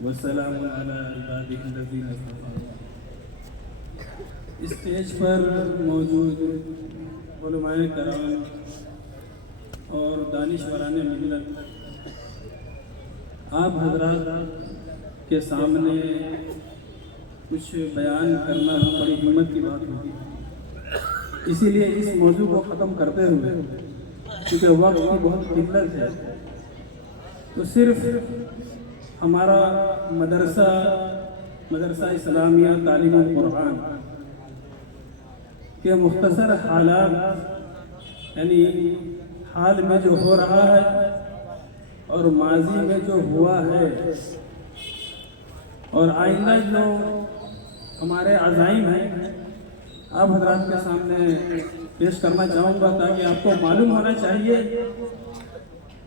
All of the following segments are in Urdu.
والسلام علی عباده الذین اصطفى۔ اسٹیج پر موجود علماء کرام اور دانشوران ملت، آپ حضرات کے سامنے کچھ بیان کرنا بڑی ہمت کی بات ہوگی، اسی لیے اس موضوع کو ختم کرتے ہوئے کیونکہ وقت کی بہت قلت ہے، تو صرف ہمارا مدرسہ اسلامیہ تعلیم القرآن کے مختصر حالات، یعنی حال میں جو ہو رہا ہے اور ماضی میں جو ہوا ہے اور آئندہ جو ہمارے عزائم ہیں، آپ حضرات کے سامنے پیش کرنا چاہوں گا، تاکہ آپ کو معلوم ہونا چاہیے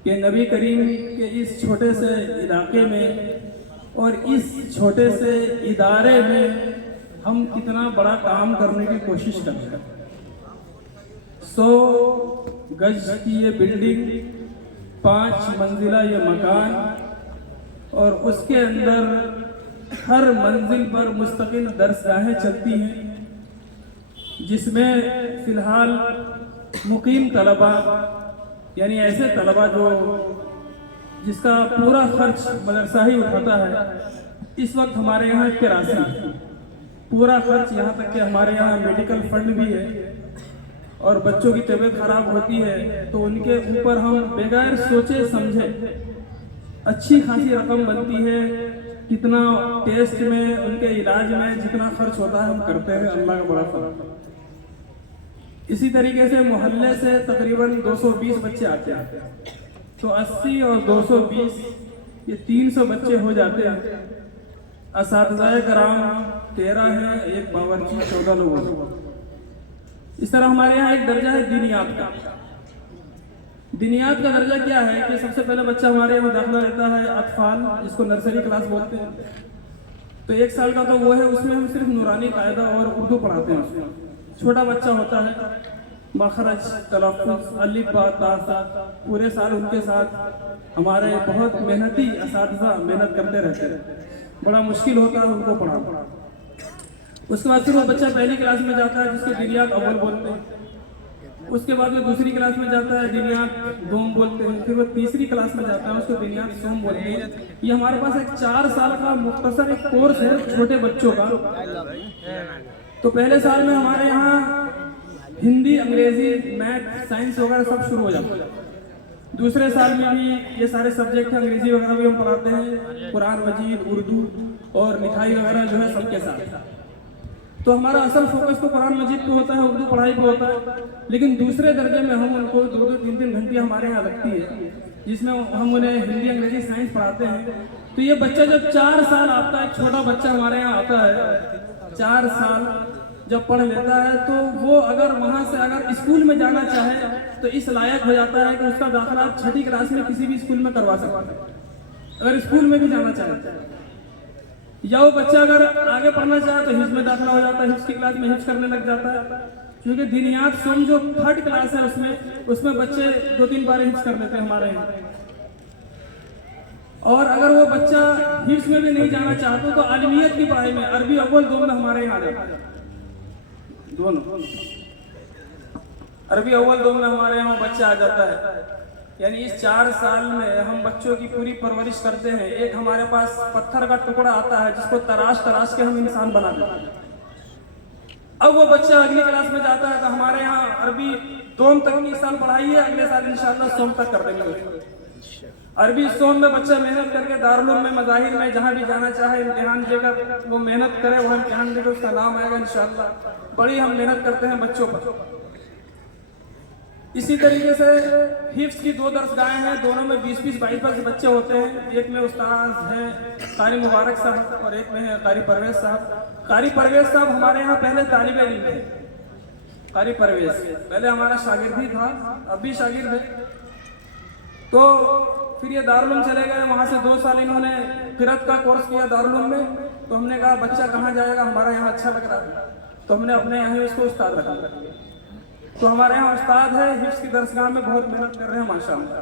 کہ نبی کریم کے اس چھوٹے سے علاقے میں اور اس چھوٹے سے ادارے میں ہم کتنا بڑا کام کرنے کی کوشش کرتے ہیں۔ 100 گز کی یہ بلڈنگ، 5 منزلہ یہ مکان، اور اس کے اندر ہر منزل پر مستقل درسگاہیں چلتی ہیں، جس میں فی الحال مقیم طلبہ، یعنی ایسے طلبہ جس کا پورا خرچ مدرسہ ہی اٹھاتا ہے، اس وقت ہمارے یہاں 83 پورا خرچ، یہاں تک کہ ہمارے یہاں میڈیکل فنڈ بھی ہے، اور بچوں کی طبیعت خراب ہوتی ہے تو ان کے اوپر ہم بغیر سوچے سمجھے اچھی خاصی رقم بنتی ہے، کتنا ٹیسٹ میں ان کے علاج میں جتنا خرچ ہوتا ہے ہم کرتے ہیں، اللہ کا بڑا فرق۔ اسی طریقے سے محلے سے تقریباً 220 بچے آتے ہیں، تو 80 اور 220 یہ 300 بچے ہو جاتے ہیں۔ اساتذہ کرام 13 ہیں، ایک باورچی 14 لوگ ہیں۔ اس طرح ہمارے یہاں ایک درجہ ہے دینیات کا۔ دینیات کا درجہ کیا ہے کہ سب سے پہلے بچہ ہمارے یہاں داخلہ لیتا ہے اطفال، جس کو نرسری کلاس بولتے ہیں، تو 1 سال کا تو وہ ہے، اس میں ہم صرف نورانی قاعدہ اور اردو پڑھاتے ہیں۔ چھوٹا بچہ ہوتا ہے، مخرج، تلفظ، الف با تا سا، پورے سال ان کے ساتھ ہمارے بہت محنتی اساتذہ محنت کرتے رہتے ہیں، بڑا مشکل ہوتا ہے ان کو پڑھانا۔ اس کے بعد پھر وہ بچہ پہلی کلاس میں جاتا ہے، جس کو دینیات اول بولتے ہیں۔ اس کے بعد وہ دوسری کلاس میں جاتا ہے، دینیات دوم بولتے ہیں۔ پھر وہ تیسری کلاس میں جاتا ہے، اس کو دینیات سوم بولتے ہیں۔ یہ ہمارے پاس ایک 4 سال کا مختصر ایک کورس ہے چھوٹے بچوں کا۔ تو پہلے سال میں ہمارے یہاں ہندی، انگریزی، میتھ، سائنس وغیرہ سب شروع ہو جاتا ہے۔ دوسرے سال میں بھی یہ سارے سبجیکٹ، انگریزی وغیرہ بھی ہم پڑھاتے ہیں، قرآن مجید، اردو اور لکھائی وغیرہ جو ہے سب کے ساتھ۔ تو ہمارا اصل فوکس تو قرآن مجید پہ ہوتا ہے، اردو پڑھائی پہ ہوتا ہے، لیکن دوسرے درجے میں ہم ان کو 2-2 3-3 گھنٹے ہمارے یہاں لگتی ہے، جس میں ہم انہیں ہندی، انگریزی، سائنس پڑھاتے ہیں۔ تو یہ بچہ جب 4 سال آتا ہے، ایک چھوٹا بچہ ہمارے یہاں آتا ہے، 4 سال جب پڑھ لیتا ہے، تو وہ اگر وہاں سے اگر اسکول میں جانا چاہے تو اس لائق ہو جاتا ہے کہ اس کا داخلہ 6ٹھی کلاس میں کسی بھی اسکول میں کروا سکتا ہے، اگر اسکول میں بھی جانا چاہے۔ یا وہ بچہ اگر آگے پڑھنا چاہے تو حفظ میں داخلہ ہو جاتا ہے، حفظ کی کلاس میں حفظ کرنے لگ جاتا ہے، کیونکہ دینیات سوم جو 3rd کلاس ہے اس میں بچے 2-3 بار حفظ کر لیتے ہیں ہمارے یہاں۔ اور اگر وہ بچہ حفظ میں بھی نہیں جانا چاہتا تو عالمیت کی پڑھائی میں عربی اول دوم میں ہمارے یہاں آ جاتا ہے، دونوں عربی اول دوم میں ہمارے یہاں بچہ آ جاتا ہے۔ یعنی اس 4 سال میں ہم بچوں کی پوری پرورش کرتے ہیں۔ ایک ہمارے پاس پتھر کا ٹکڑا آتا ہے، جس کو تراش کے ہم انسان بنا دیتے ہیں۔ اب وہ بچہ اگلی کلاس میں جاتا ہے تو ہمارے یہاں عربی دوم تک کی سال پڑھائی ہے، اگلے سال انشاءاللہ سوم تک کر دیں گے۔ عربی سوم میں بچہ محنت کر کے دارالعلوم میں، مظاہر میں، جہاں بھی جانا چاہے امتحان دے کر وہ محنت کرے، وہ امتحان دے کر اس کا نام آئے گا انشاءاللہ۔ بڑی ہم محنت کرتے ہیں بچوں پر۔ اسی طریقے سے حفظ کی 2 درسگاہیں ہیں، دونوں میں 20-22 بچے ہوتے ہیں۔ ایک میں استاذ ہیں قاری مبارک صاحب اور ایک میں ہے قاری پرویز صاحب۔ قاری پرویز صاحب ہمارے یہاں پہلے طالب علم تھے۔ قاری پرویز پہلے ہمارا شاگرد ہی تھا، اب بھی شاگرد ہے۔ تو پھر یہ دارالعلوم چلے گئے، وہاں سے 2 سال انہوں نے قرأت کا کورس کیا دارالعلوم میں۔ تو ہم نے کہا بچہ کہاں جائے گا، ہمارا یہاں اچھا لگ رہا ہے، تو ہم نے اپنے یہاں اس کو استاد رکھا۔ تو ہمارے یہاں استاد ہے، حفظ کی درسگاہ میں بہت محنت کر رہے ہیں ماشاءاللہ۔